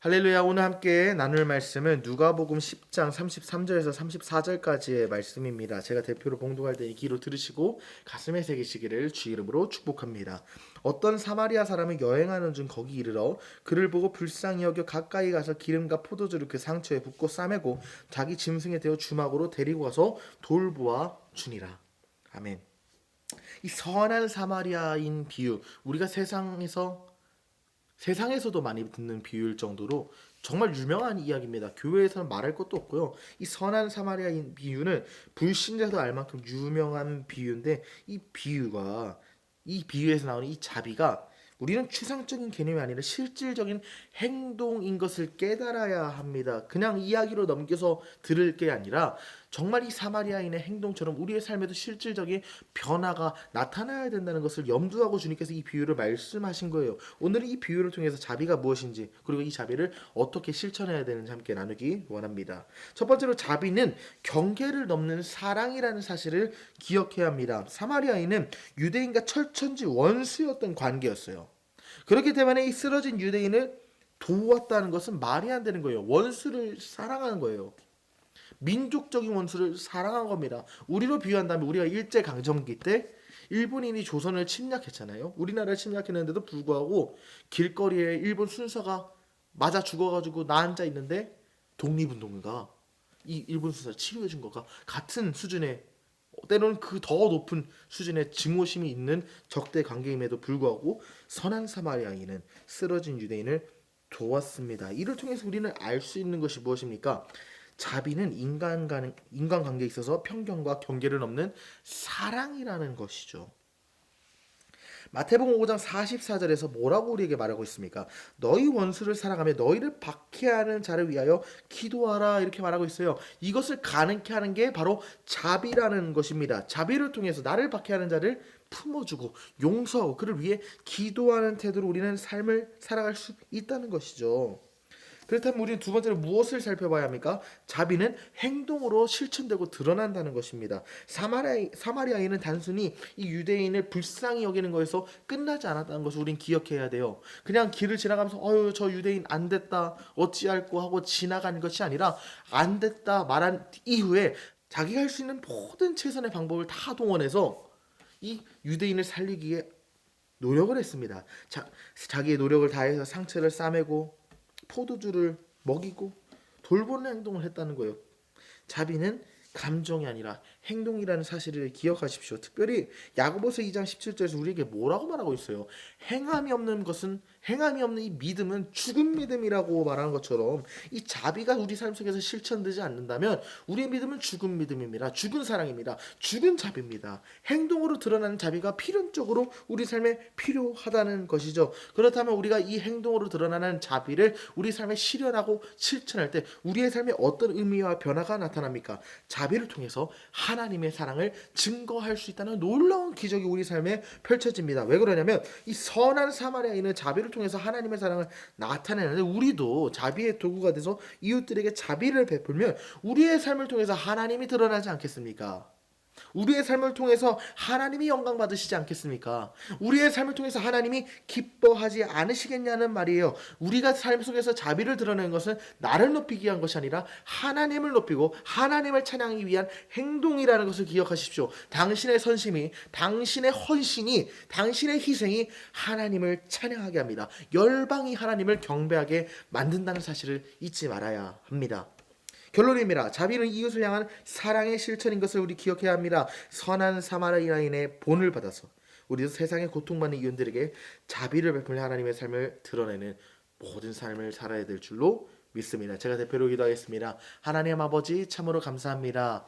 할렐루야. 오늘 함께 나눌 말씀은 누가복음 10장 33절에서 34절까지의 말씀입니다. 제가 대표로 봉독할 때이 귀로 들으시고 가슴에 새기시기를 주 이름으로 축복합니다. 어떤 사마리아 사람은 여행하는 중 거기 이르러 그를 보고 불쌍히 여겨 가까이 가서 기름과 포도주를 그 상처에 붓고 싸매고 자기 짐승에 대어 주막으로 데리고 가서 돌보아 주니라. 아멘. 이 선한 사마리아인 비유, 우리가 세상에서도 많이 듣는 비유일 정도로 정말 유명한 이야기입니다. 교회에서는 말할 것도 없고요. 이 선한 사마리아인 비유는 불신자도 알 만큼 유명한 비유인데, 이 비유에서 나오는 이 자비가 우리는 추상적인 개념이 아니라 실질적인 행동인 것을 깨달아야 합니다. 그냥 이야기로 넘겨서 들을 게 아니라 정말 이 사마리아인의 행동처럼 우리의 삶에도 실질적인 변화가 나타나야 된다는 것을 염두하고 주님께서 이 비유를 말씀하신 거예요. 오늘은 이 비유를 통해서 자비가 무엇인지, 그리고 이 자비를 어떻게 실천해야 되는지 함께 나누기 원합니다. 첫 번째로, 자비는 경계를 넘는 사랑이라는 사실을 기억해야 합니다. 사마리아인은 유대인과 철천지 원수였던 관계였어요. 그렇기 때문에 이 쓰러진 유대인을 도왔다는 것은 말이 안 되는 거예요. 원수를 사랑하는 거예요. 민족적인 원수를 사랑한 겁니다. 우리로 비유한다면, 우리가 일제강점기 때 일본인이 조선을 침략했잖아요. 우리나라를 침략했는데도 불구하고 길거리에 일본 순사가 맞아 죽어가지고 나 앉아 있는데, 독립운동가 이 일본 순사를 치료해 준 것과 같은 수준의, 때로는 그 더 높은 수준의 증오심이 있는 적대 관계임에도 불구하고 선한 사마리아인은 쓰러진 유대인을 도왔습니다. 이를 통해서 우리는 알 수 있는 것이 무엇입니까? 자비는 인간관계에 있어서 편견과 경계를 넘는 사랑이라는 것이죠. 마태복음 5장 44절에서 뭐라고 우리에게 말하고 있습니까? 너희 원수를 사랑하며 너희를 박해하는 자를 위하여 기도하라, 이렇게 말하고 있어요. 이것을 가능케 하는 게 바로 자비라는 것입니다. 자비를 통해서 나를 박해하는 자를 품어주고 용서하고 그를 위해 기도하는 태도로 우리는 삶을 살아갈 수 있다는 것이죠. 그렇다면 우리는 두 번째로 무엇을 살펴봐야 합니까? 자비는 행동으로 실천되고 드러난다는 것입니다. 사마리아인은 단순히 이 유대인을 불쌍히 여기는 거에서 끝나지 않았다는 것을 우린 기억해야 돼요. 그냥 길을 지나가면서 저 유대인 안 됐다 어찌할꼬 하고 지나가는 것이 아니라, 안 됐다 말한 이후에 자기가 할 수 있는 모든 최선의 방법을 다 동원해서 이 유대인을 살리기 위해 노력을 했습니다. 자기의 노력을 다해서 상처를 싸매고 포도주를 먹이고 돌보는 행동을 했다는 거예요. 자비는 감정이 아니라 행동이라는 사실을 기억하십시오. 특별히 야고보서 2장 17절에서 우리에게 뭐라고 말하고 있어요? 행함이 없는 이 믿음은 죽은 믿음이라고 말하는 것처럼, 이 자비가 우리 삶 속에서 실천되지 않는다면 우리의 믿음은 죽은 믿음입니다. 죽은 사랑입니다. 죽은 자비입니다. 행동으로 드러나는 자비가 필연적으로 우리 삶에 필요하다는 것이죠. 그렇다면 우리가 이 행동으로 드러나는 자비를 우리 삶에 실현하고 실천할 때 우리의 삶에 어떤 의미와 변화가 나타납니까? 자비를 통해서 하나님의 사랑을 증거할 수 있다는 놀라운 기적이 우리 삶에 펼쳐집니다. 왜 그러냐면, 이 선한 사마리아인은 자비를 통해서 하나님의 사랑을 나타내는데, 우리도 자비의 도구가 돼서 이웃들에게 자비를 베풀면 우리의 삶을 통해서 하나님이 드러나지 않겠습니까? 우리의 삶을 통해서 하나님이 영광 받으시지 않겠습니까? 우리의 삶을 통해서 하나님이 기뻐하지 않으시겠냐는 말이에요. 우리가 삶 속에서 자비를 드러내는 것은 나를 높이기 위한 것이 아니라 하나님을 높이고 하나님을 찬양하기 위한 행동이라는 것을 기억하십시오. 당신의 선심이, 당신의 헌신이, 당신의 희생이 하나님을 찬양하게 합니다. 열방이 하나님을 경배하게 만든다는 사실을 잊지 말아야 합니다. 결론입니다. 자비는 이웃을 향한 사랑의 실천인 것을 우리 기억해야 합니다. 선한 사마리아인의 본을 받아서 우리도 세상에 고통받는 이웃들에게 자비를 베풀 하나님의 삶을 드러내는 모든 삶을 살아야 될 줄로 믿습니다. 제가 대표로 기도하겠습니다. 하나님 아버지, 참으로 감사합니다.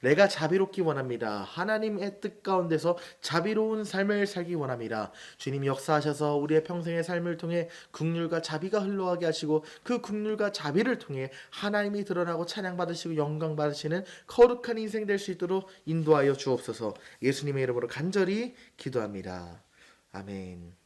내가 자비롭기 원합니다. 하나님의 뜻 가운데서 자비로운 삶을 살기 원합니다. 주님이 역사하셔서 우리의 평생의 삶을 통해 긍휼과 자비가 흘러가게 하시고, 그 긍휼과 자비를 통해 하나님이 드러나고 찬양받으시고 영광 받으시는 거룩한 인생 될 수 있도록 인도하여 주옵소서. 예수님의 이름으로 간절히 기도합니다. 아멘.